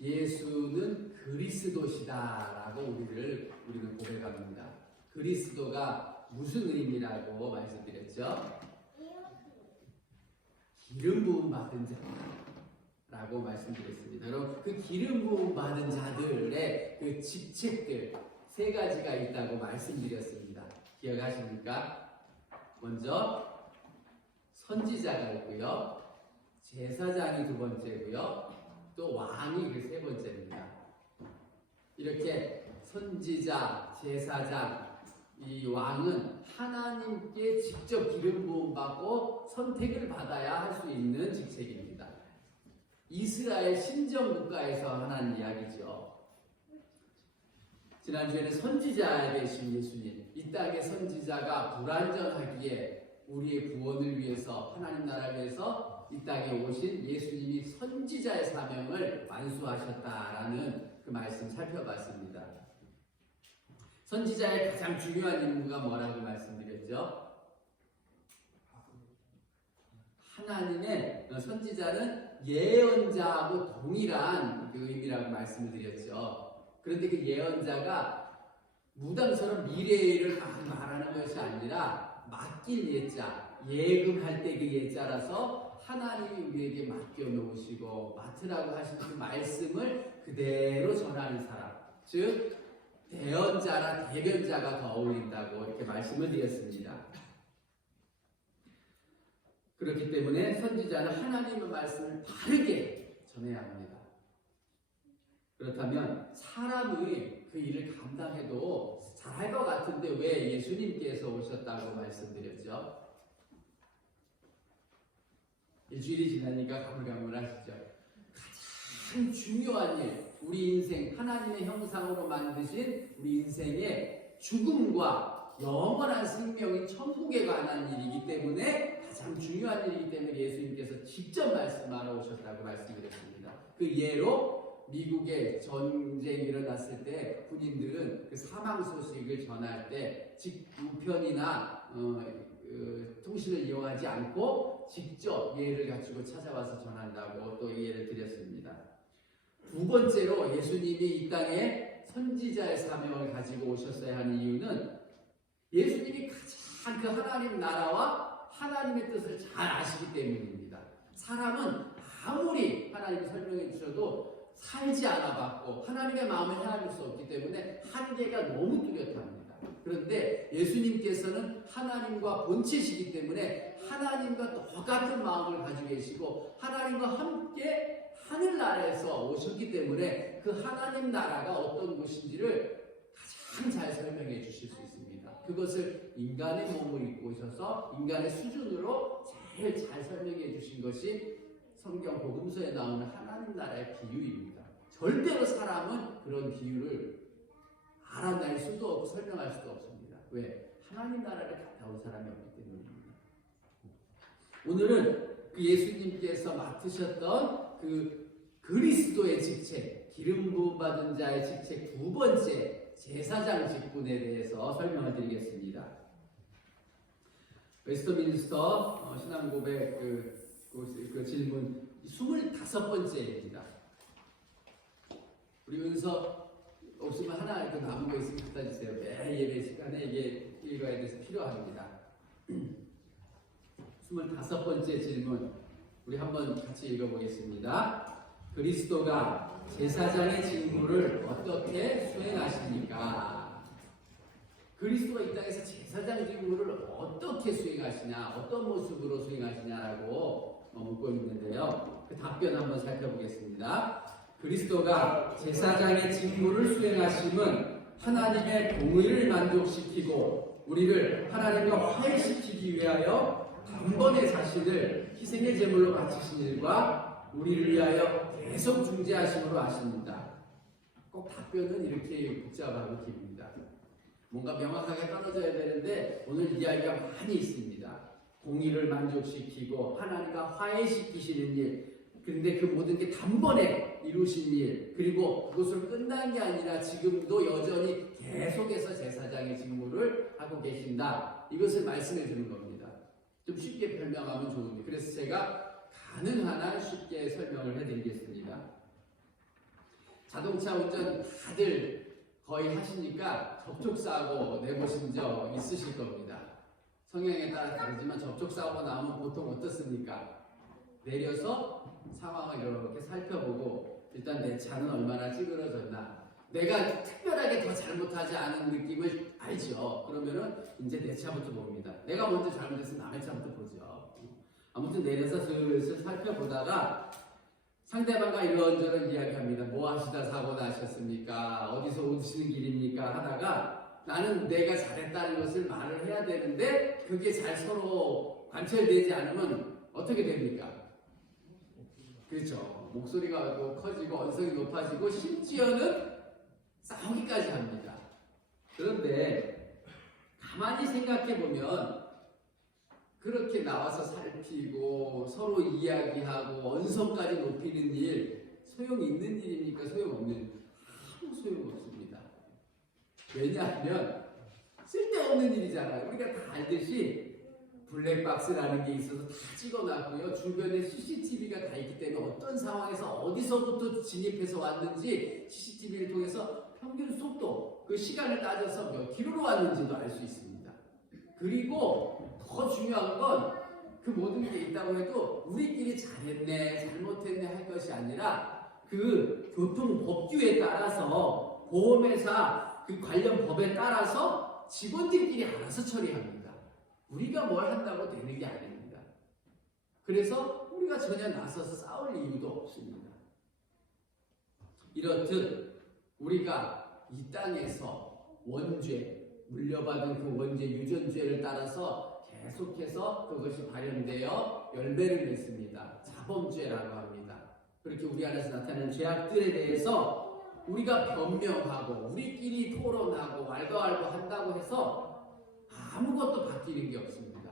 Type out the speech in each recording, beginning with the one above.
예수는 그리스도시다라고 우리는 고백합니다. 그리스도가 무슨 의미라고 말씀드렸죠? 기름 부음 받은 자라고 말씀드렸습니다. 여러분, 그 기름 부음 받은 자들의 그 직책들 세 가지가 있다고 말씀드렸습니다. 기억하십니까? 먼저 선지자가 있고요, 제사장이 두 번째고요, 또 왕이 그 세 번째입니다. 이렇게 선지자, 제사장, 이 왕은 하나님께 직접 기름 부음 받고 선택을 받아야 할 수 있는 직책입니다. 이스라엘 신정 국가에서 하는 이야기죠. 지난주에는 선지자 되신 예수님, 이 땅의 선지자가 불완전하기에 우리의 구원을 위해서, 하나님 나라를 위해서 이 땅에 오신 예수님이 선지자의 사명을 완수하셨다라는 그 말씀 살펴봤습니다. 선지자의 가장 중요한 임무가 뭐라고 말씀드렸죠? 하나님의 선지자는 예언자하고 동일한 그 의미라고 말씀을 드렸죠. 그런데 그 예언자가 무당처럼 미래를 말하는 것이 아니라 맡길 예자, 예금할 때 그 예자라서 하나님이 우리에게 맡겨놓으시고 맡으라고 하신 그 말씀을 그대로 전하는 사람, 즉 대언자라 대변자가 더 어울린다고 이렇게 말씀을 드렸습니다. 그렇기 때문에 선지자는 하나님의 말씀을 바르게 전해야 합니다. 그렇다면 사람의 그 일을 감당해도 잘할 것 같은데 왜 예수님께서 오셨다고 말씀드렸죠? 일주일이 지나니까 가물가물하시죠? 가장 중요한 일, 우리 인생, 하나님의 형상으로 만드신 우리 인생의 죽음과 영원한 생명이 천국에 관한 일이기 때문에, 가장 중요한 일이기 때문에 예수님께서 직접 말씀하러 오셨다고 말씀드렸습니다. 그 예로 미국에 전쟁이 일어났을 때 군인들은 그 사망 소식을 전할 때 우편이나 통신을 이용하지 않고 직접 예를 갖추고 찾아와서 전한다고 또 예를 드렸습니다. 두 번째로 예수님이 이 땅에 선지자의 사명을 가지고 오셨어야 하는 이유는 예수님이 가장 그 하나님 나라와 하나님의 뜻을 잘 아시기 때문입니다. 사람은 아무리 하나님이 설명해 주셔도 살지 않아 봤고 하나님의 마음을 헤아릴 수 없기 때문에 한계가 너무 뚜렷합니다. 그런데 예수님께서는 하나님과 본체시기 때문에 하나님과 똑같은 마음을 가지고 계시고 하나님과 함께 하늘나라에서 오셨기 때문에 그 하나님 나라가 어떤 곳인지를 가장 잘 설명해 주실 수 있습니다. 그것을 인간의 몸을 입고 오셔서 인간의 수준으로 제일 잘 설명해 주신 것이 성경 복음서에 나오는 하나님 나라의 비유입니다. 절대로 사람은 그런 비유를 알아낼 수도 없고 설명할 수도 없습니다. 왜? 하나님 나라를 갔다 온 사람이 없기 때문입니다. 오늘은 그 예수님께서 맡으셨던 그 그리스도의 직책, 기름 부음 받은 자의 직책 두 번째 제사장 직분에 대해서 설명을 드리겠습니다. 웨스트민스터 신앙고백 그 질문 25번째입니다. 우리 은서 없으면 하나 이렇게 남은 거 있으면 갖다 주세요. 매일 예배 시간에 이게 읽어야 돼서 필요합니다. 25번째 질문 우리 한번 같이 읽어보겠습니다. 그리스도가 제사장의 직무를 어떻게 수행하십니까? 그리스도가 이 땅에서 제사장 직무를 어떻게 수행하시냐, 어떤 모습으로 수행하시냐라고 묻고 있는데요. 그 답변 한번 살펴보겠습니다. 그리스도가 제사장의 직무를 수행하심은 하나님의 공의를 만족시키고 우리를 하나님과 화해시키기 위하여 단번에 자신을 희생의 제물로 바치신 일과 우리를 위하여 계속 중재하심으로 하십니다. 꼭 답변은 이렇게 복잡하고 깁니다. 뭔가 명확하게 떨어져야 되는데 오늘 이야기가 많이 있습니다. 공의를 만족시키고 하나님과 화해시키시는 일, 그런데 그 모든 게 단번에 이루신 일, 그리고 그것으로 끝난 게 아니라 지금도 여전히 계속해서 제사장의 직무를 하고 계신다. 이것을 말씀해 주는 겁니다. 좀 쉽게 설명하면 좋은데, 그래서 제가 가능한 한 쉽게 설명을 해드리겠습니다. 자동차 운전 다들 거의 하시니까 접촉사고 내보신 적 있으실 겁니다. 성향에 따라 다르지만 접촉사고 나면 보통 어떻습니까? 내려서 상황을 이렇게 살펴보고 일단 내 차는 얼마나 찌그러졌나, 내가 특별하게 더 잘못하지 않은 느낌을 알죠. 그러면은 이제 내 차부터 봅니다. 내가 먼저 잘못해서 남의 차부터 보죠. 아무튼 내려서 슬슬 살펴보다가 상대방과 이런저런 이야기합니다. 뭐 하시다 사고 나셨습니까? 어디서 오시는 길입니까? 하다가 나는 내가 잘했다는 것을 말을 해야 되는데 그게 잘 서로 관철되지 않으면 어떻게 됩니까? 그렇죠. 목소리가 커지고 언성이 높아지고 심지어는 싸우기까지 합니다. 그런데 가만히 생각해 보면 그렇게 나와서 살피고 서로 이야기하고 언성까지 높이는 일 소용 있는 일입니까? 소용없는, 아무 소용없습니다. 왜냐하면 쓸데없는 일이잖아요. 우리가 다 알듯이 블랙박스라는 게 있어서 다 찍어놨고요. 주변에 CCTV가 다 있기 때문에 어떤 상황에서 어디서부터 진입해서 왔는지 CCTV를 통해서 평균 속도, 그 시간을 따져서 몇 킬로로 왔는지도 알 수 있습니다. 그리고 더 중요한 건 그 모든 게 있다고 해도 우리끼리 잘했네, 잘못했네 할 것이 아니라 그 교통법규에 따라서 보험회사 그 관련 법에 따라서 직원들끼리 알아서 처리합니다. 우리가 뭘 한다고 되는 게 아닙니다. 그래서 우리가 전혀 나서서 싸울 이유도 없습니다. 이렇듯 우리가 이 땅에서 원죄, 물려받은 그 원죄, 유전죄를 따라서 계속해서 그것이 발현되어 열매를 맺습니다. 자범죄라고 합니다. 그렇게 우리 안에서 나타나는 죄악들에 대해서 우리가 변명하고 우리끼리 토론하고 왈가왈부 한다고 해서 아무것도 바뀌는 게 없습니다.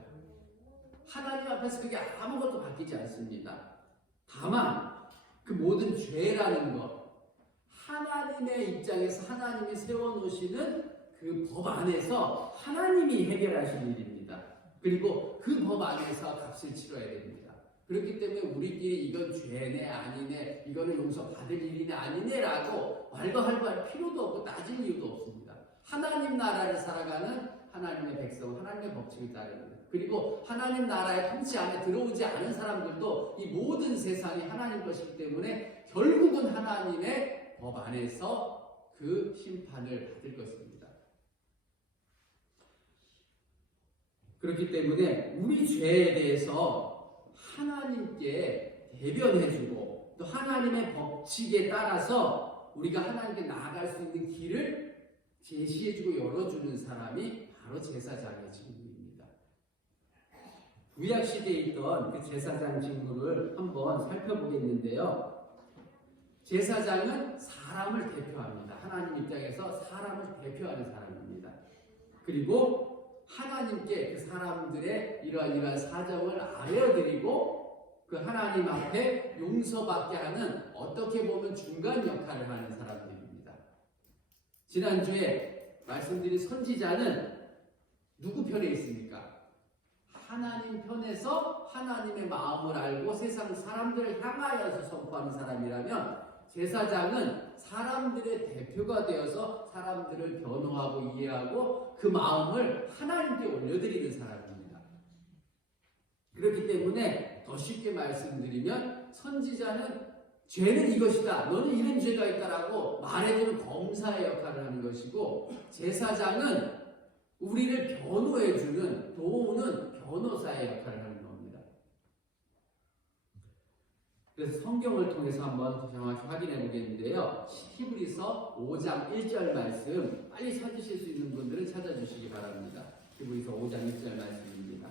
하나님 앞에서 그게 아무것도 바뀌지 않습니다. 다만 그 모든 죄라는 것, 하나님의 입장에서 하나님이 세워놓으시는 그 법 안에서 하나님이 해결하실 일입니다. 그리고 그 법 안에서 값을 치러야 됩니다. 그렇기 때문에 우리끼리 이건 죄네 아니네, 이거는 용서받을 일이네 아니네 라고 왈가왈부할 필요도 없고 따질 이유도 없습니다. 하나님 나라를 살아가는 하나님의 백성, 하나님의 법칙을 따릅니다. 그리고 하나님 나라의 통치 안에 들어오지 않은 사람들도 이 모든 세상이 하나님 것이기 때문에 결국은 하나님의 법 안에서 그 심판을 받을 것입니다. 그렇기 때문에 우리 죄에 대해서 하나님께 대변해주고 또 하나님의 법칙에 따라서 우리가 하나님께 나아갈 수 있는 길을 제시해주고 열어주는 사람이 바로 제사장의 직무입니다. 구약시대에 있던 그 제사장 직무를 한번 살펴보겠는데요. 제사장은 사람을 대표합니다. 하나님 입장에서 사람을 대표하는 사람입니다. 그리고 하나님께 그 사람들의 이러한 사정을 알려드리고 그 하나님 앞에 용서받게 하는, 어떻게 보면 중간 역할을 하는 사람들입니다. 지난주에 말씀드린 선지자는 누구 편에 있습니까? 하나님 편에서 하나님의 마음을 알고 세상 사람들을 향하여서 선포하는 사람이라면, 제사장은 사람들의 대표가 되어서 사람들을 변호하고 이해하고 그 마음을 하나님께 올려드리는 사람입니다. 그렇기 때문에 더 쉽게 말씀드리면 선지자는 죄는 이것이다, 너는 이런 죄가 있다라고 말해주는 검사의 역할을 하는 것이고, 제사장은 우리를 변호해주는, 도우는 변호사의 역할을 하는 겁니다. 그래서 성경을 통해서 한번 정확히 확인해 보겠는데요. 히브리서 5장 1절 말씀 빨리 찾으실 수 있는 분들은 찾아주시기 바랍니다. 히브리서 5장 1절 말씀입니다.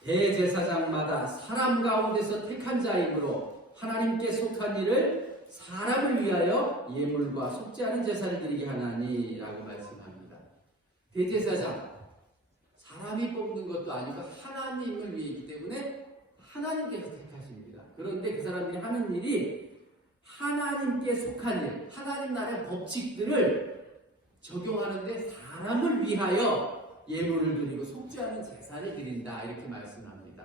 대제사장마다 사람 가운데서 택한 자이므로 하나님께 속한 일을 사람을 위하여 예물과 속지 않은 제사를 드리게 하나니 라고 말씀합니다. 대제사장, 사람이 뽑는 것도 아니고 하나님을 위해이기 때문에 하나님께서 택하십니다. 그런데 그 사람들이 하는 일이 하나님께 속한 일, 하나님 나라의 법칙들을 적용하는데 사람을 위하여 예물을 드리고 속죄하는 제사를 드린다, 이렇게 말씀합니다.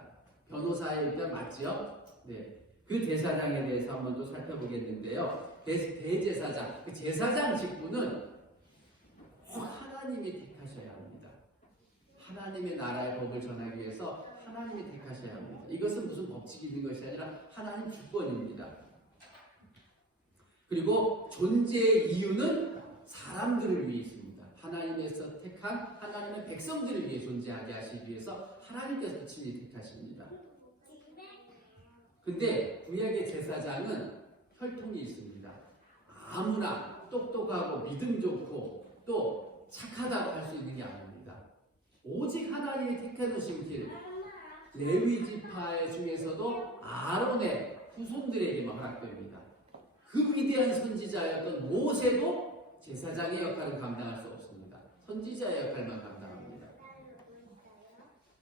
변호사의 일단 맞죠? 네. 그 대사장에 대해서 한번 또 살펴보겠는데요. 대제사장, 그 제사장 직분은 꼭 하나님이 택하셔야 합니다. 하나님의 나라의 법을 전하기 위해서 하나님이 택하셔야 합니다. 이것은 무슨 법칙이 있는 것이 아니라 하나님 주권입니다. 그리고 존재의 이유는 사람들을 위해 있습니다. 하나님께서 택한 하나님의 백성들을 위해 존재하게 하시기 위해서 하나님께서 친히 택하십니다. 근데 구약의 제사장은 혈통이 있습니다. 아무나 똑똑하고 믿음 좋고 또 착하다고 할 수 있는 게 아닙니다. 오직 하나님이 택해놓으신 길, 레위 지파 중에서도 아론의 후손들에게만 허락됩니다. 그 위대한 선지자였던 모세도 제사장의 역할을 감당할 수 없습니다. 선지자의 역할만 감당합니다.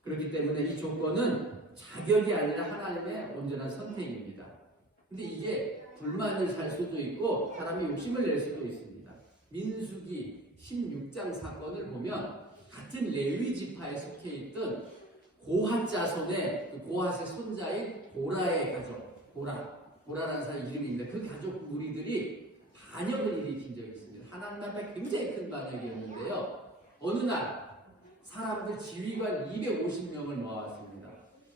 그렇기 때문에 이 조건은 자격이 아니라 하나님의 온전한 선택입니다. 근데 이게 불만을 살 수도 있고 사람이 욕심을 낼 수도 있습니다. 민수기 16장 사건을 보면 같은 레위 지파에 속해 있던 고핫 자손의 그 고핫의 손자인 고라의 가족, 고라라는 사람 이름이 있는데 그 가족 무리들이 반역을 일으킨 적이 있습니다. 하나님 앞에 굉장히 큰 반역이었는데요. 어느 날 사람들 지휘관 250명을 모았습니다.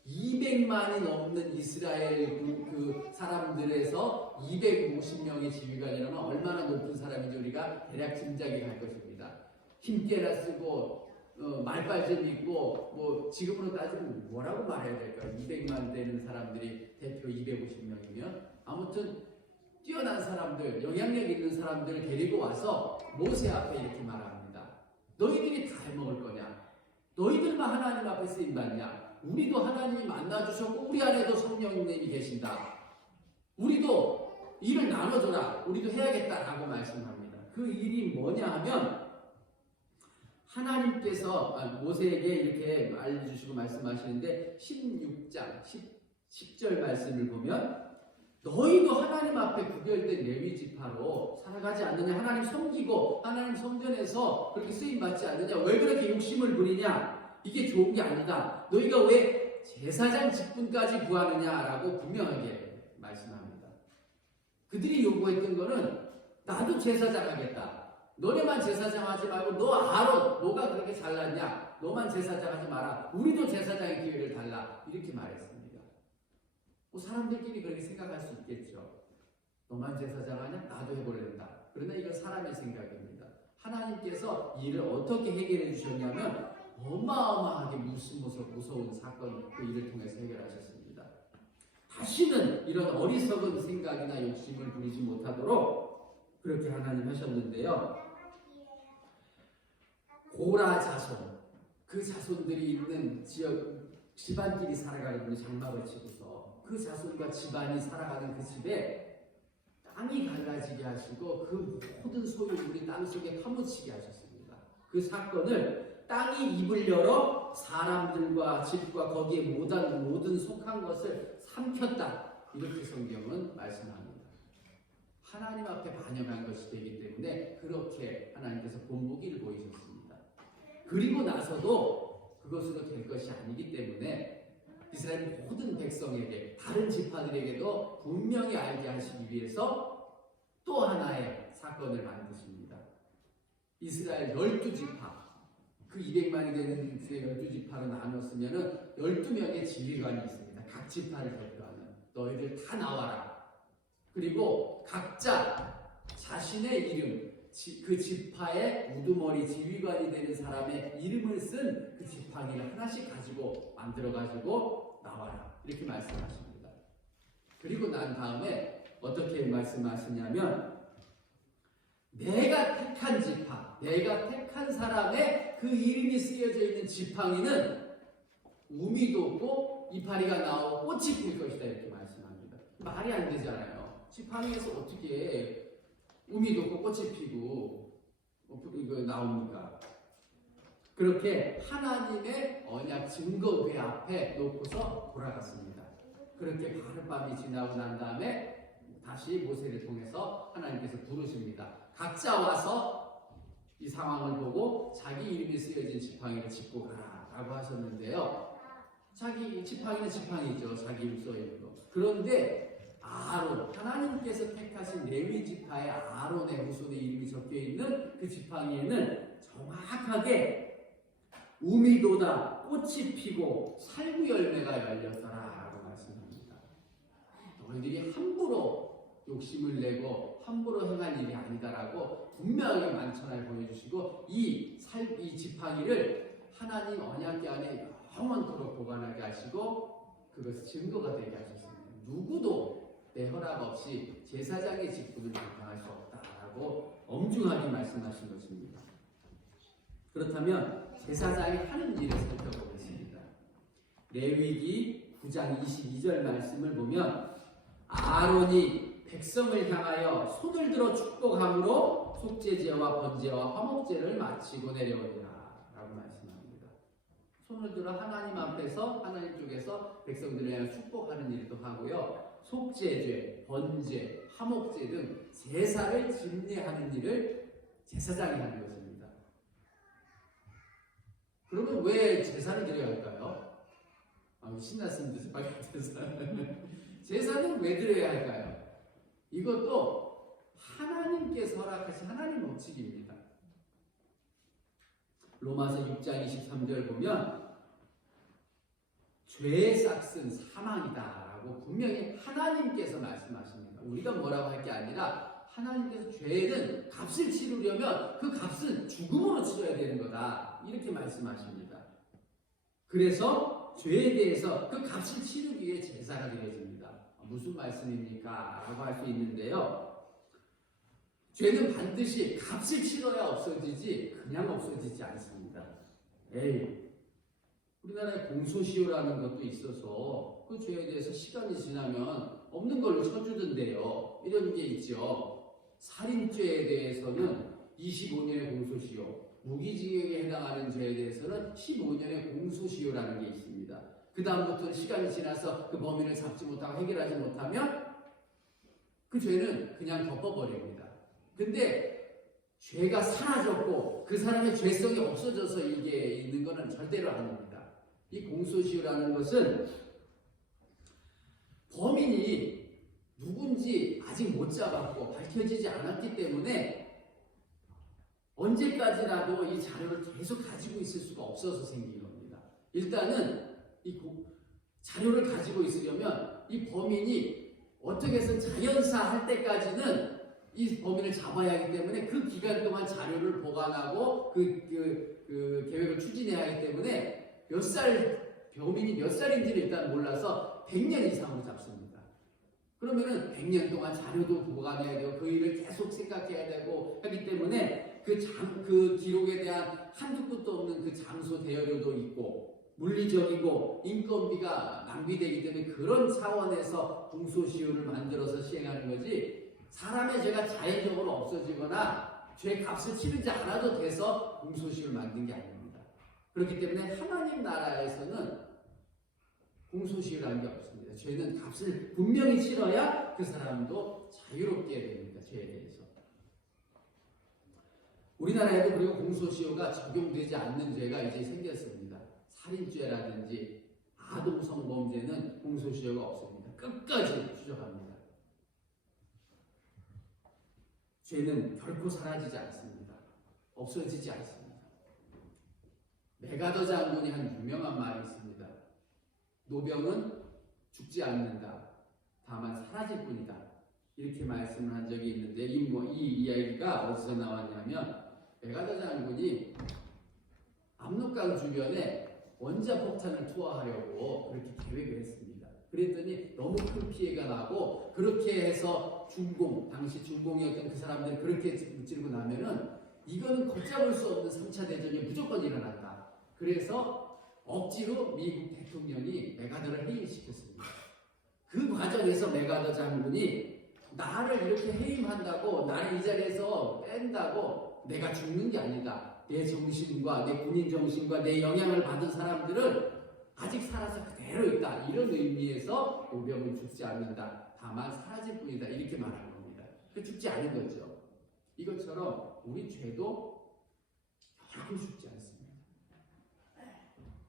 200만이 넘는 이스라엘 그 사람들에서 250명의 지휘관이라면 얼마나 높은 사람인지 우리가 대략 짐작이 갈 것입니다. 힘께나 쓰고 말빨 좀 있고 뭐 지금으로 따지면 뭐라고 말해야 될까요? 200만 되는 사람들이 대표 250명이면 아무튼 뛰어난 사람들, 영향력 있는 사람들을 데리고 와서 모세 앞에 이렇게 말합니다. 너희들이 다 해먹을 거냐? 너희들만 하나님 앞에 쓰임받냐? 우리도 하나님이 만나주셨고 우리 안에도 성령님이 계신다. 우리도 일을 나눠줘라. 우리도 해야겠다라고 말씀합니다. 그 일이 뭐냐 하면 하나님께서 모세에게 이렇게 알려주시고 말씀하시는데 16장 10절 말씀을 보면 너희도 하나님 앞에 구별된 레위 지파로 살아가지 않느냐? 하나님 섬기고 하나님 성전에서 그렇게 쓰임받지 않느냐? 왜 그렇게 욕심을 부리냐? 이게 좋은 게 아니다. 너희가 왜 제사장 직분까지 구하느냐라고 분명하게 말씀합니다. 그들이 요구했던 거는 나도 제사장 하겠다. 너네만 제사장 하지 말고 너 아론, 너가 그렇게 잘났냐? 너만 제사장 하지 마라. 우리도 제사장의 기회를 달라. 이렇게 말했습니다. 뭐 사람들끼리 그렇게 생각할 수 있겠죠. 너만 제사장 하냐? 나도 해보려다. 그러나 이건 사람의 생각입니다. 하나님께서 이를 어떻게 해결해 주셨냐면 어마어마하게 무서운 사건 그 일을 통해서 해결하셨습니다. 다시는 이런 어리석은 생각이나 욕심을 부리지 못하도록 그렇게 하나님 하셨는데요. 고라 자손, 그 자손들이 있는 지역 집안끼리 살아가는 장막을 치고서 그 자손과 집안이 살아가는 그 집에 땅이 갈라지게 하시고 그 모든 소유물이 땅속에 파묻히게 하셨습니다. 그 사건을 땅이 입을 열어 사람들과 집과 거기에 모든 속한 것을 삼켰다. 이렇게 성경은 말씀합니다. 하나님 앞에 반역한 것이 되기 때문에 그렇게 하나님께서 본보기를 보이셨습니다. 그리고 나서도 그것으로 될 것이 아니기 때문에 이스라엘 모든 백성에게 다른 지파들에게도 분명히 알게 하시기 위해서 또 하나의 사건을 만드십니다. 이스라엘 12지파 그 200만이 되는 12지파로 나눴으면 12명의 지휘관이 있습니다. 각 지파를 대표하는. 너희들 다 나와라. 그리고 각자 자신의 이름, 그 지파의 우두머리 지휘관이 되는 사람의 이름을 쓴 그 지팡이를 하나씩 가지고 만들어가지고 나와라. 이렇게 말씀하십니다. 그리고 난 다음에 어떻게 말씀하시냐면 내가 택한 지파, 내가 택한 사람의 그 이름이 쓰여져 있는 지팡이는 우미도 없고 이파리가 나오고 꽃이 필 것이다. 이렇게 말씀합니다. 말이 안 되잖아요. 지팡이에서 어떻게 우미도 없고 꽃이 피고 이거 나옵니까? 그렇게 하나님의 언약 증거궤 앞에 놓고서 돌아갔습니다. 그렇게 하룻밤이 지나고 난 다음에 다시 모세를 통해서 하나님께서 부르십니다. 각자 와서 이 상황을 보고 자기 이름이 쓰여진 지팡이를 짚고 가라 라고 하셨는데요. 자기 지팡이는 지팡이죠. 자기 이름 써있는 거. 그런데 아론, 하나님께서 택하신 레위 지파의 아론의 후손의 이름이 적혀 있는 그 지팡이에는 정확하게 우미 돋아 꽃이 피고 살구 열매가 열렸더라라고 말씀합니다. 너희들이 함부로 욕심을 내고 함부로 행할 일이 아니다라고 분명하게 만천하게 보여주시고 이 지팡이를 하나님 언약궤 안에 영원토록 보관하게 하시고 그것이 증거가 되게 하셨습니다. 누구도 내 허락 없이 제사장의 직분을 감당할 수 없다라고 엄중하게 말씀하신 것입니다. 그렇다면 제사장이 하는 일을 살펴보겠습니다. 레위기 9장 22절 말씀을 보면 아론이 백성을 향하여 손을 들어 축복함으로 속죄제와 번제와 화목제를 마치고 내려오리라 라고 말씀합니다. 손을 들어 하나님 앞에서 하나님 쪽에서 백성들을 향해 축복하는 일도 하고요. 속죄제, 번제, 화목제 등 제사를 집례하는 일을 제사장이 하는 것입니다. 그러면 왜 제사를 드려야 할까요? 신났습니다. 빨리 제사는 왜 드려야 할까요? 이것도 하나님께서 허락하신 하나님 법칙입니다. 로마서 6장 23절 보면 죄의 싹은 사망이다라고 분명히 하나님께서 말씀하십니다. 우리가 뭐라고 할 게 아니라 하나님께서 죄는 값을 치르려면 그 값은 죽음으로 치러야 되는 거다 이렇게 말씀하십니다. 그래서 죄에 대해서 그 값을 치르기 위해 제사가 드려집니다. 무슨 말씀입니까? 라고 할 수 있는데요. 죄는 반드시 값을 치러야 없어지지 그냥 없어지지 않습니다. 우리나라에 공소시효라는 것도 있어서 그 죄에 대해서 시간이 지나면 없는 걸로 쳐주던데요. 이런 게 있죠. 살인죄에 대해서는 25년의 공소시효, 무기징역에 해당하는 죄에 대해서는 15년의 공소시효라는 게 있습니다. 그 다음부터 시간이 지나서 그 범인을 잡지 못하고 해결하지 못하면 그 죄는 그냥 덮어버립니다. 근데 죄가 사라졌고 그 사람의 죄성이 없어져서 이게 있는 것은 절대로 아닙니다. 이 공소시효라는 것은 범인이 누군지 아직 못 잡았고 밝혀지지 않았기 때문에 언제까지라도 이 자료를 계속 가지고 있을 수가 없어서 생긴 겁니다. 일단은 이 자료를 가지고 있으려면 이 범인이 어떻게 해서 자연사 할 때까지는 이 범인을 잡아야 하기 때문에 그 기간 동안 자료를 보관하고 그 계획을 추진해야 하기 때문에 범인이 몇 살인지를 일단 몰라서 100년 이상으로 잡습니다. 그러면은 100년 동안 자료도 보관해야 되고 그 일을 계속 생각해야 되고 하기 때문에 그 기록에 대한 한두 끝도 없는 그 장소 대여료도 있고 물리적이고 인건비가 낭비되기 때문에 그런 차원에서 공소시효를 만들어서 시행하는 거지 사람의 죄가 자연적으로 없어지거나 죄 값을 치르지 않아도 돼서 공소시효를 만든 게 아닙니다. 그렇기 때문에 하나님 나라에서는 공소시효라는 게 없습니다. 죄는 값을 분명히 치러야 그 사람도 자유롭게 됩니다. 죄에 대해서. 우리나라에도 그리고 공소시효가 적용되지 않는 죄가 이제 생겼습니다. 살인죄라든지 아동성범죄는 공소시효가 없습니다. 끝까지 추적합니다. 죄는 결코 사라지지 않습니다. 없어지지 않습니다. 메가더 장군이 한 유명한 말이 있습니다. 노병은 죽지 않는다. 다만 사라질 뿐이다. 이렇게 말씀을 한 적이 있는데 이 이야기가 어디서 나왔냐면 메가더 장군이 압록강 주변에 원자폭탄을 투하하려고 그렇게 계획을 했습니다. 그랬더니 너무 큰 피해가 나고 그렇게 해서 당시 중공이었던 그 사람들이 그렇게 무찌르고 나면은 이거는 걷잡을 수 없는 3차 대전이 무조건 일어난다. 그래서 억지로 미국 대통령이 메가더를 해임시켰습니다. 그 과정에서 메가더 장군이 나를 이렇게 해임한다고 나를 이 자리에서 뺀다고 내가 죽는 게 아니다. 내 정신과 내 군인 정신과 내 영향을 받은 사람들은 아직 살아서 그대로 있다. 이런 의미에서 노병은 죽지 않는다. 다만 사라질 뿐이다. 이렇게 말한 겁니다. 죽지 않은 거죠. 이것처럼 우리 죄도 결코 죽지 않습니다.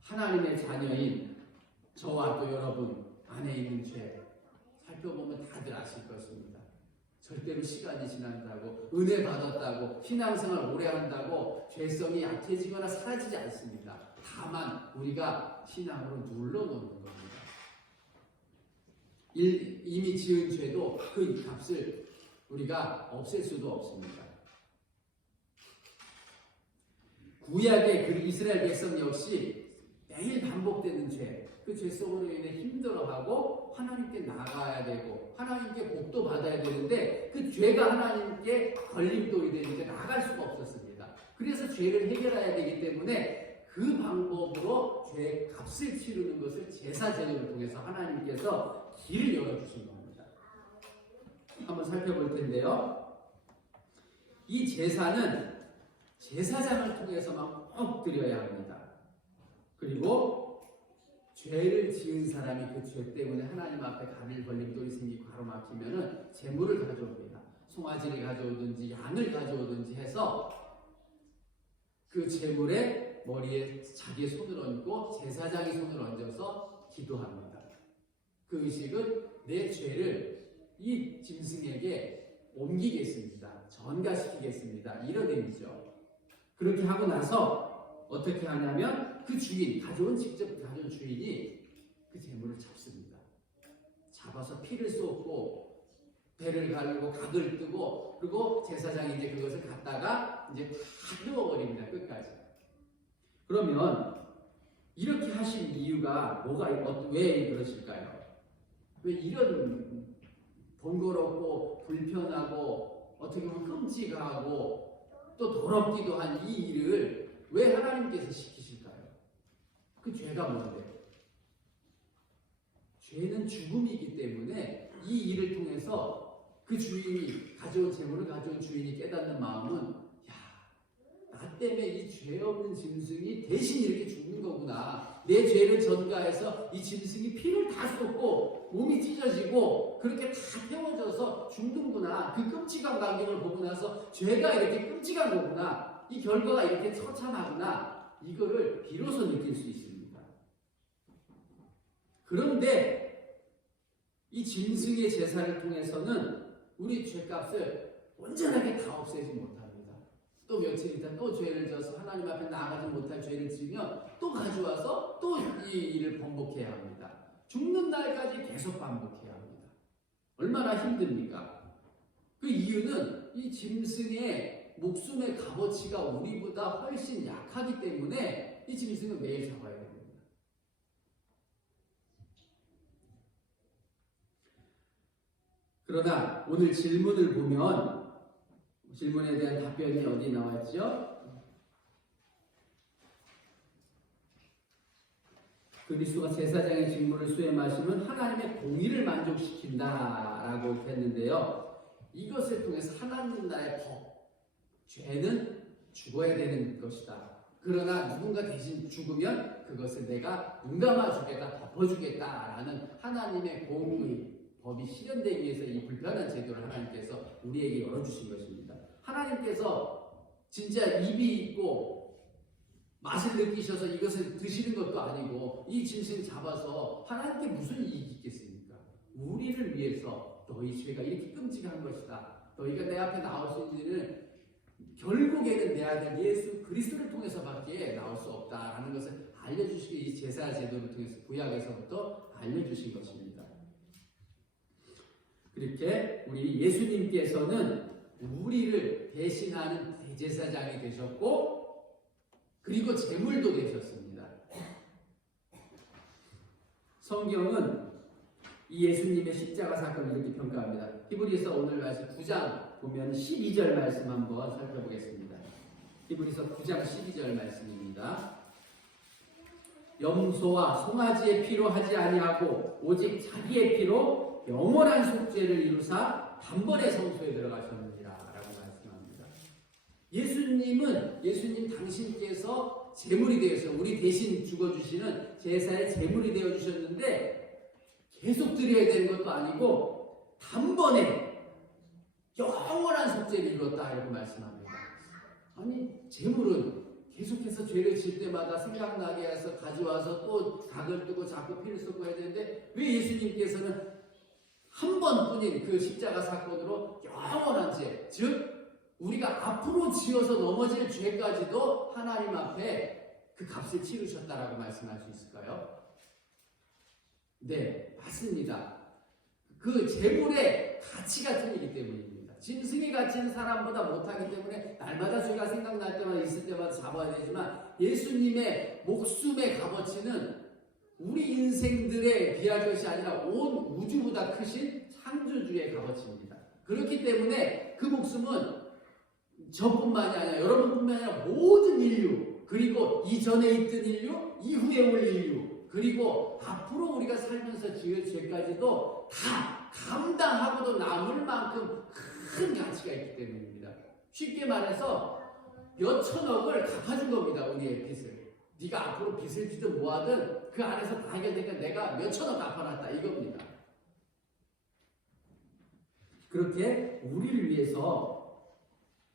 하나님의 자녀인 저와 또 여러분 안에 있는 죄 살펴보면 다들 아실 것입니다. 절대로 시간이 지난다고, 은혜 받았다고, 신앙생활 오래 한다고 죄성이 약해지거나 사라지지 않습니다. 다만 우리가 신앙으로 눌러놓는 겁니다. 이미 지은 죄도 그 값을 우리가 없앨 수도 없습니다. 구약의 그 이스라엘 백성 역시 매일 반복되는 죄, 그 죄 속으로 인해 힘들어하고 하나님께 나가야 되고 하나님께 복도 받아야 되는데 그 죄가 하나님께 걸림돌이 되니까 나갈 수가 없었습니다. 그래서 죄를 해결해야 되기 때문에 그 방법으로 죄의 값을 치르는 것을 제사 제도를 통해서 하나님께서 길을 열어주신 겁니다. 한번 살펴볼 텐데요. 이 제사는 제사장을 통해서만 꼭 드려야 합니다. 그리고 죄를 지은 사람이 그 죄 때문에 하나님 앞에 가릴 걸림돌이 생기고 가로막히면은 제물을 가져옵니다. 송아지를 가져오든지 양을 가져오든지 해서 그 제물의 머리에 자기의 손을 얹고 제사장이 손을 얹어서 기도합니다. 그 의식은 내 죄를 이 짐승에게 옮기겠습니다. 전가시키겠습니다. 이런 의미죠. 그렇게 하고 나서 어떻게 하냐면 그 주인, 직접 가져온 주인이 그 제물을 잡습니다. 잡아서 피를 쏟고 배를 가르고 각을 뜨고 그리고 제사장이 이제 그것을 갖다가 이제 다 넣어버립니다. 끝까지. 그러면 이렇게 하신 이유가 왜 그러실까요? 왜 이런 번거롭고 불편하고 어떻게 보면 끔찍하고 또 더럽기도 한 이 일을 왜 하나님께서 시키실까요? 그 죄가 뭔데? 죄는 죽음이기 때문에 이 일을 통해서 그 주인이 가져온 재물을 가져온 주인이 깨닫는 마음은 나 때문에 이 죄 없는 짐승이 대신 이렇게 죽는 거구나. 내 죄를 전가해서 이 짐승이 피를 다 쏟고 몸이 찢어지고 그렇게 다 태워져서 죽는구나. 그 끔찍한 광경을 보고 나서 죄가 이렇게 끔찍한 거구나. 이 결과가 이렇게 처참하구나. 이거를 비로소 느낄 수 있습니다. 그런데 이 짐승의 제사를 통해서는 우리 죄값을 온전하게 다 없애지 못합니다. 또 며칠 있다 또 죄를 져서 하나님 앞에 나가지 못할 죄를 지으면 또 가져와서 또 이 일을 번복해야 합니다. 죽는 날까지 계속 반복해야 합니다. 얼마나 힘듭니까? 그 이유는 이 짐승의 목숨의 값어치가 우리보다 훨씬 약하기 때문에 이 짐승은 매일 잡아야 됩니다. 그러나 오늘 질문을 보면 질문에 대한 답변이 어디 나왔죠? 그리스도가 제사장의 직무를 수행하시면 하나님의 공의를 만족시킨다라고 했는데요. 이것을 통해서 하나님 나라의 법, 죄는 죽어야 되는 것이다. 그러나 누군가 대신 죽으면 그것을 내가 눈감아주겠다, 덮어주겠다라는 하나님의 공의, 법이 실현되기 위해서 이 불편한 제도를 하나님께서 우리에게 열어주신 것입니다. 하나님께서 진짜 입이 있고 맛을 느끼셔서 이것을 드시는 것도 아니고 이 짐승 잡아서 하나님께 무슨 이익이 있겠습니까? 우리를 위해서 너희 죄가 이렇게 끔찍한 것이다. 너희가 내 앞에 나올 수 있는 일은 결국에는 내 아들 예수 그리스도를 통해서밖에 나올 수 없다라는 것을 알려주시기 이 제사 제도를 통해서 구약에서부터 알려주신 것입니다. 그렇게 우리 예수님께서는 우리를 대신하는 대제사장이 되셨고 그리고 제물도 되셨습니다. 성경은 이 예수님의 십자가 사건을 이렇게 평가합니다. 히브리서 오늘 말씀 9장 보면 12절 말씀 한번 살펴보겠습니다. 히브리서 9장 12절 말씀입니다. 염소와 송아지의 피로 하지 아니하고 오직 자기의 피로 영원한 속죄를 이루사 단번에 성소에 들어가셨느니라 라고 말씀합니다. 예수님 당신께서 제물이 되어서 우리 대신 죽어주시는 제사의 제물이 되어주셨는데 계속 드려야 되는 것도 아니고 단번에 영원한 속죄를 이뤘다 이렇게 말씀합니다. 아니 제물은 계속해서 죄를 질 때마다 생각나게 해서 가져와서 또 각을 뜨고 자꾸 피를 쏟고 해야 되는데 왜 예수님께서는 한 번뿐인 그 십자가 사건으로 영원한 죄, 즉 우리가 앞으로 지어서 넘어질 죄까지도 하나님 앞에 그 값을 치르셨다라고 말씀할 수 있을까요? 네, 맞습니다. 그 재물의 가치가 틀리기 때문입니다. 짐승이 가치는 사람보다 못하기 때문에 날마다 죄가 생각날 때마다 있을 때마다 잡아야 되지만 예수님의 목숨의 값어치는 우리 인생들에 비할 것이 아니라 온 우주보다 크신 창조주의 값어치입니다. 그렇기 때문에 그 목숨은 저뿐만이 아니라 여러분뿐만이 아니라 모든 인류, 그리고 이전에 있던 인류, 이후에 올 인류, 그리고 앞으로 우리가 살면서 지을 죄까지도 다 감당하고도 남을 만큼 큰 가치가 있기 때문입니다. 쉽게 말해서 몇 천억을 갚아준 겁니다. 우리의 빚을. 네가 앞으로 빚을 지든 뭐하든 그 안에서 다 해결되니까 내가 몇 천억 갚아놨다 이겁니다. 그렇게 우리를 위해서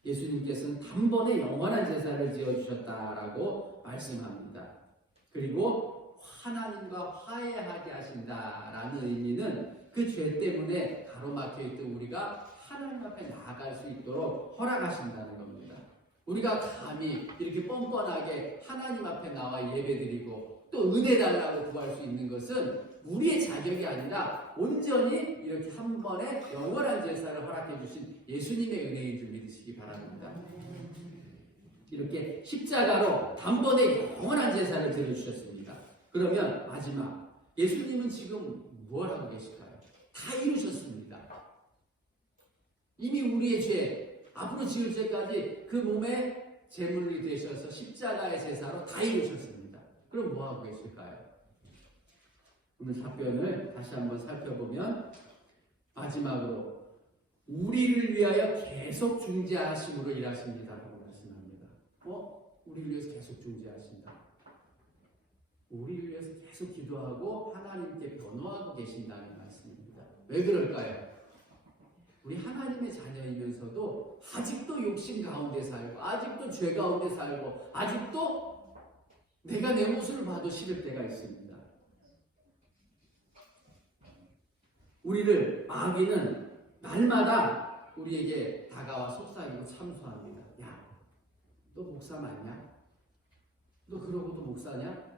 예수님께서는 단번에 영원한 제사를 지어주셨다라고 말씀합니다. 그리고 하나님과 화해하게 하신다라는 의미는 그 죄 때문에 가로막혀있던 우리가 하나님 앞에 나아갈 수 있도록 허락하신다는 겁니다. 우리가 감히 이렇게 뻔뻔하게 하나님 앞에 나와 예배드리고 또 은혜 달라고 구할 수 있는 것은 우리의 자격이 아니라 온전히 이렇게 한 번에 영원한 제사를 허락해 주신 예수님의 은혜인 줄 믿으시기 바랍니다. 이렇게 십자가로 단번에 영원한 제사를 드려주셨습니다. 그러면 마지막, 예수님은 지금 뭘 하고 계실까요? 다 이루셨습니다. 이미 우리의 죄, 앞으로 지을 죄까지 그 몸에 제물이 되셔서 십자가의 제사로 다 이루셨습니다. 그럼 뭐 하고 계실까요? 오늘 답변을 다시 한번 살펴보면 마지막으로 우리를 위하여 계속 중재하심으로 일하십니다라고 말씀합니다. 우리를 위해서 계속 중재하신다. 우리를 위해서 계속 기도하고 하나님께 변호하고 계신다는 말씀입니다. 왜 그럴까요? 우리 하나님의 자녀이면서도 아직도 욕심 가운데 살고 아직도 죄 가운데 살고 아직도 내가 내 모습을 봐도 싫을 때가 있습니다. 우리를 마귀는 날마다 우리에게 다가와 속삭이고 참소합니다. 야, 너 목사 맞냐? 너 그러고도 목사냐?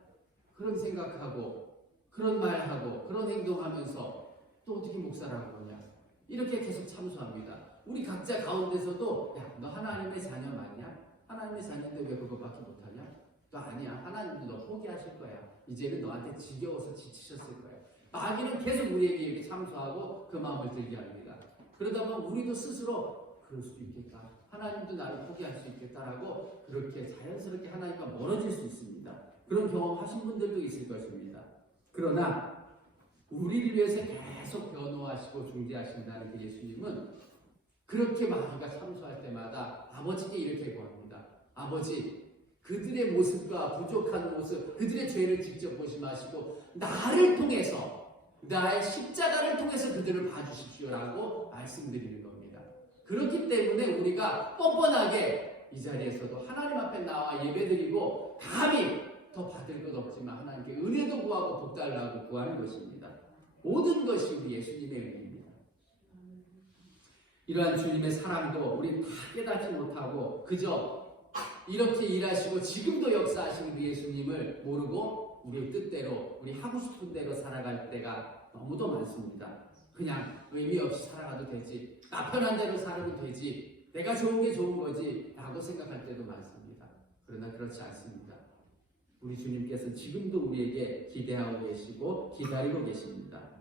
그런 생각하고 그런 말하고 그런 행동하면서 또 어떻게 목사라고 그러냐? 이렇게 계속 참소합니다. 우리 각자 가운데서도 야, 너 하나님의 자녀 맞냐? 하나님의 자녀인데 왜 그거밖에 못하냐? 너 아니야. 하나님도 너 포기하실 거야. 이제는 너한테 지겨워서 지치셨을 거야. 마귀는 계속 우리에게 이렇게 참소하고 그 마음을 들게 합니다. 그러다 보면 우리도 스스로 그럴 수도 있겠다. 하나님도 나를 포기할 수 있겠다라고 그렇게 자연스럽게 하나님과 멀어질 수 있습니다. 그런 경험 하신 분들도 있을 것입니다. 그러나 우리를 위해서 계속 변호하시고 중재하신다는 그 예수님은 그렇게 마귀가 참소할 때마다 아버지께 이렇게 구합니다. 아버지, 그들의 모습과 부족한 모습, 그들의 죄를 직접 보시 마시고 나를 통해서, 나의 십자가를 통해서 그들을 봐주십시오라고 말씀드리는 겁니다. 그렇기 때문에 우리가 뻔뻔하게 이 자리에서도 하나님 앞에 나와 예배드리고 감히 더 받을 것 없지만 하나님께 은혜도 구하고 복 달라고 구하는 것입니다. 모든 것이 우리 예수님의 은혜입니다. 이러한 주님의 사랑도 우리 다 깨닫지 못하고 그저 이렇게 일하시고 지금도 역사하시는 그 예수님을 모르고 우리의 뜻대로 우리 하고 싶은 대로 살아갈 때가 너무도 많습니다. 그냥 의미 없이 살아가도 되지, 나 편한 대로 살아도 되지, 내가 좋은 게 좋은 거지 라고 생각할 때도 많습니다. 그러나 그렇지 않습니다. 우리 주님께서는 지금도 우리에게 기대하고 계시고 기다리고 계십니다.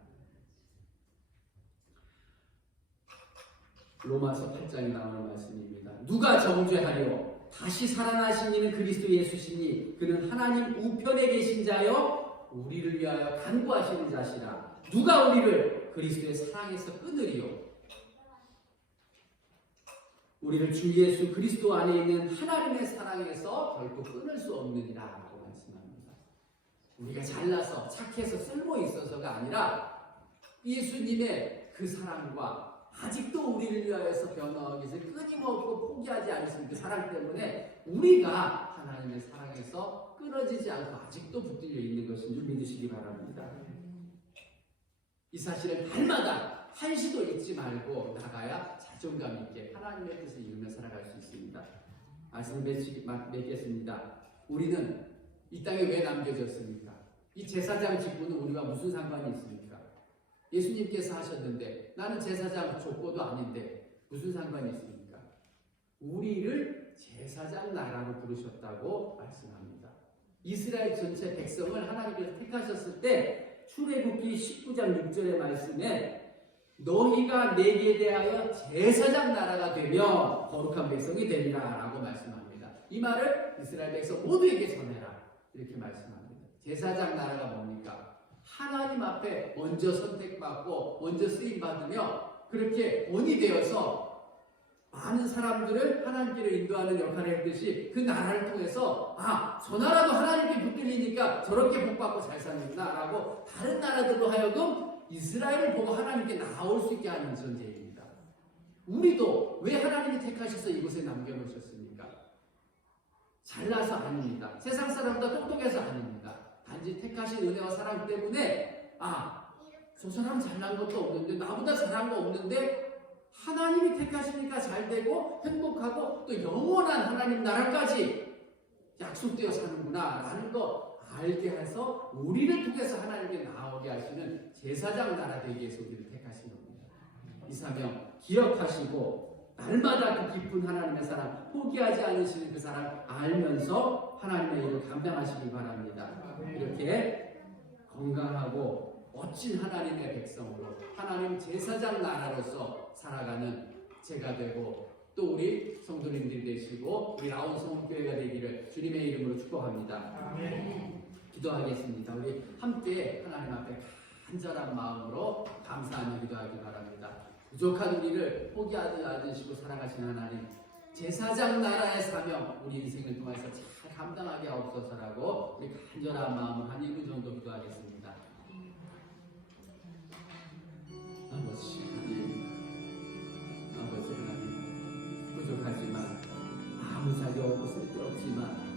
로마서 8장에 나오는 말씀입니다. 누가 정죄하리요? 다시 살아나신 이는 그리스도 예수시니 그는 하나님 우편에 계신 자여 우리를 위하여 간구하시는 자시라. 누가 우리를 그리스도의 사랑에서 끊으리요? 우리를 주 예수 그리스도 안에 있는 하나님의 사랑에서 결코 끊을 수 없느니라 라고 말씀합니다. 우리가 잘나서 착해서 쓸모 있어서가 아니라 예수님의 그 사랑과 아직도 우리를 위하여서 변화하기 위해서 끊임없고 포기하지 않으신 그 사랑 때문에 우리가 하나님의 사랑에서 끊어지지 않고 아직도 붙들려 있는 것인 줄 믿으시기 바랍니다. 이 사실을 날마다 한시도 잊지 말고 나가야 자존감 있게 하나님의 뜻을 이루며 살아갈 수 있습니다. 말씀을 맺겠습니다. 우리는 이 땅에 왜 남겨졌습니까? 이 제사장 직분은 우리와 무슨 상관이 있습니까? 예수님께서 하셨는데 나는 제사장 족보도 아닌데 무슨 상관이 있습니까? 우리를 제사장 나라로 부르셨다고 말씀합니다. 이스라엘 전체 백성을 하나님께서 택하셨을 때 출애굽기 19장 6절의 말씀에 너희가 내게 대하여 제사장 나라가 되며 거룩한 백성이 되리라 라고 말씀합니다. 이 말을 이스라엘 백성 모두에게 전해라 이렇게 말씀합니다. 제사장 나라가 뭡니까? 하나님 앞에 먼저 선택받고 먼저 쓰임받으며 그렇게 본이 되어서 많은 사람들을 하나님께로 인도하는 역할을 했듯이 그 나라를 통해서 저 나라도 하나님께 붙들리니까 저렇게 복받고 잘 사는구나 라고 다른 나라들로 하여금 이스라엘을 보고 하나님께 나아올 수 있게 하는 존재입니다. 우리도 왜 하나님이 택하셔서 이곳에 남겨놓으셨습니까? 잘나서 아닙니다. 세상 사람보다 똑똑해서 아닙니다. 단지 택하신 은혜와 사랑 때문에 저 사람 잘난 것도 없는데 나보다 잘한 거 없는데 하나님이 택하시니까 잘되고 행복하고 또 영원한 하나님 나라까지 약속되어 사는구나 라는 거 알게 해서 우리를 통해서 하나님께 나오게 하시는 제사장 나라 되기 위해서 우리를 택하신 겁니다. 이 사명 기억하시고 날마다 그 깊은 하나님의 사랑 포기하지 않으시는 그 사랑 알면서 하나님의 일을 감당하시기 바랍니다. 이렇게 건강하고 멋진 하나님의 백성으로 하나님 제사장 나라로서 살아가는 제가 되고 또 우리 성도님들이 되시고 우리 라온 성교회가 되기를 주님의 이름으로 축복합니다. 아멘. 기도하겠습니다. 우리 함께 하나님 앞에 간절한 마음으로 감사하며 기도하기 바랍니다. 부족한 우리를 포기하지 않으시고 살아가신 하나님 제사장 나라의 사명 우리 인생을 통해서 잘 감당하게 하옵소서라고 우리 간절한 마음으로 한 1분 정도 기도하겠습니다. 아버지 하나님 부족하지만 아무 자격 없고 쓸데없지만